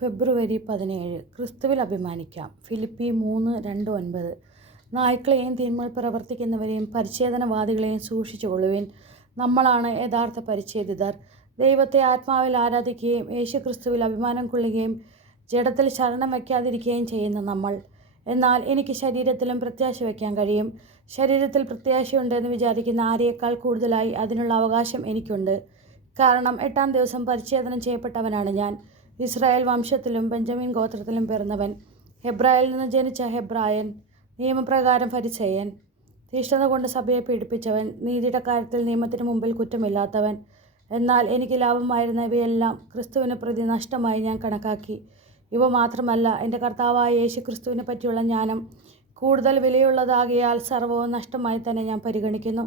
ഫെബ്രുവരി 17 ക്രിസ്തുവിൽ അഭിമാനിക്കാം. ഫിലിപ്പി 3:2-9. നായ്ക്കളെയും തിന്മകൾ പ്രവർത്തിക്കുന്നവരെയും പരിച്ഛേദനവാദികളെയും സൂക്ഷിച്ചുകൊള്ളുവിൻ. നമ്മളാണ് യഥാർത്ഥ പരിച്ഛേദിതർ. ദൈവത്തെ ആത്മാവിൽ ആരാധിക്കുകയും യേശുക്രിസ്തുവിൽ അഭിമാനം കൊള്ളുകയും ജഡത്തിൽ ശരണം വയ്ക്കാതിരിക്കുകയും ചെയ്യുന്ന നമ്മൾ. എന്നാൽ എനിക്ക് ശരീരത്തിലും പ്രത്യാശ വയ്ക്കാൻ കഴിയും. ശരീരത്തിൽ പ്രത്യാശയുണ്ടെന്ന് വിചാരിക്കുന്ന ആരെയേക്കാൾ കൂടുതലായി അതിനുള്ള അവകാശം എനിക്കുണ്ട്. കാരണം 8-ാം ദിവസം പരിച്ഛേദനം ചെയ്യപ്പെട്ടവനാണ് ഞാൻ. ഇസ്രായേൽ വംശത്തിലും ബെഞ്ചമിൻ ഗോത്രത്തിലും പിറന്നവൻ, ഹെബ്രായിൽ നിന്ന് ജനിച്ച ഹെബ്രായൻ, നിയമപ്രകാരം ഫരിസേയൻ, തീഷ്ണത കൊണ്ട് സഭയെ പീഡിപ്പിച്ചവൻ, നീതിയുടെ കാര്യത്തിൽ നിയമത്തിന് മുമ്പിൽ കുറ്റമില്ലാത്തവൻ. എന്നാൽ എനിക്ക് ലാഭമായിരുന്ന ഇവയെല്ലാം ക്രിസ്തുവിനെ പ്രതി നഷ്ടമായി ഞാൻ കണക്കാക്കി. ഇവ മാത്രമല്ല, എൻ്റെ കർത്താവായ യേശു ക്രിസ്തുവിനെ പറ്റിയുള്ള ജ്ഞാനം കൂടുതൽ വിലയുള്ളതാകിയാൽ സർവ്വവും നഷ്ടമായി തന്നെ ഞാൻ പരിഗണിക്കുന്നു.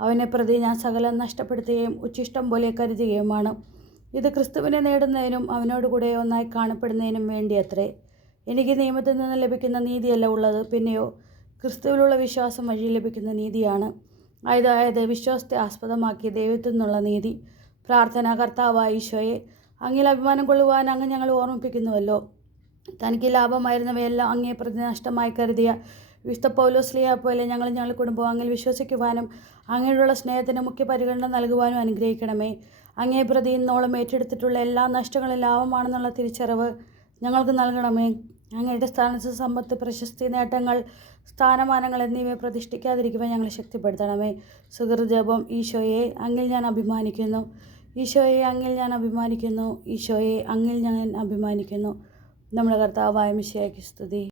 അവനെ പ്രതി ഞാൻ സകലം നഷ്ടപ്പെടുത്തുകയും ഉച്ഛിഷ്ടം പോലെ കരുതുകയുമാണ്. ഇത് ക്രിസ്തുവിനെ നേടുന്നതിനും അവനോടുകൂടെ ഒന്നായി കാണപ്പെടുന്നതിനും വേണ്ടിയത്രേ. എനിക്ക് നിയമത്തിൽ നിന്ന് ലഭിക്കുന്ന നീതിയല്ല ഉള്ളത്, പിന്നെയോ ക്രിസ്തുവിലുള്ള വിശ്വാസം വഴി ലഭിക്കുന്ന നീതിയാണ്. അതായത് വിശ്വാസത്തെ ആസ്പദമാക്കി ദൈവത്തിൽ നിന്നുള്ള നീതി. പ്രാർത്ഥന. കർത്താവായ ഈശോയെ, അങ്ങിൽ അഭിമാനം കൊള്ളുവാൻ അങ്ങ് ഞങ്ങൾ ഓർമ്മിപ്പിക്കുന്നുവല്ലോ. തനിക്ക് ലാഭമായിരുന്നവയെല്ലാം അങ്ങേ പ്രതി നഷ്ടമായി കരുതിയ വിശുദ്ധ പൗലോസ്ലീഹയെ പോലെ ഞങ്ങളുടെ കുടുംബം അങ്ങിൽ വിശ്വസിക്കുവാനും അങ്ങയോടുള്ള സ്നേഹത്തിന് മുഖ്യ പരിഗണന നൽകുവാനും അനുഗ്രഹിക്കണമേ. അങ്ങേ പ്രതി ഇന്നോളം ഏറ്റെടുത്തിട്ടുള്ള എല്ലാ നഷ്ടങ്ങളും ലാഭമാണെന്നുള്ള തിരിച്ചറിവ് ഞങ്ങൾക്ക് നൽകണമേ. അങ്ങയുടെ സ്ഥാനത്ത് സമ്പത്ത്, പ്രശസ്തി, നേട്ടങ്ങൾ, സ്ഥാനമാനങ്ങൾ എന്നിവയെ പ്രതിഷ്ഠിക്കാതിരിക്കുവാൻ ഞങ്ങളെ ശക്തിപ്പെടുത്തണമേ. സുഹൃജപം. ഈശോയെ, അങ്ങിൽ ഞാൻ അഭിമാനിക്കുന്നു. ഈശോയെ, അങ്ങിൽ ഞാൻ അഭിമാനിക്കുന്നു. ഈശോയെ, അങ്ങിൽ ഞാൻ അഭിമാനിക്കുന്നു. നമ്മുടെ കർത്താവായ മിശിഹായ്ക്ക് സ്തുതി.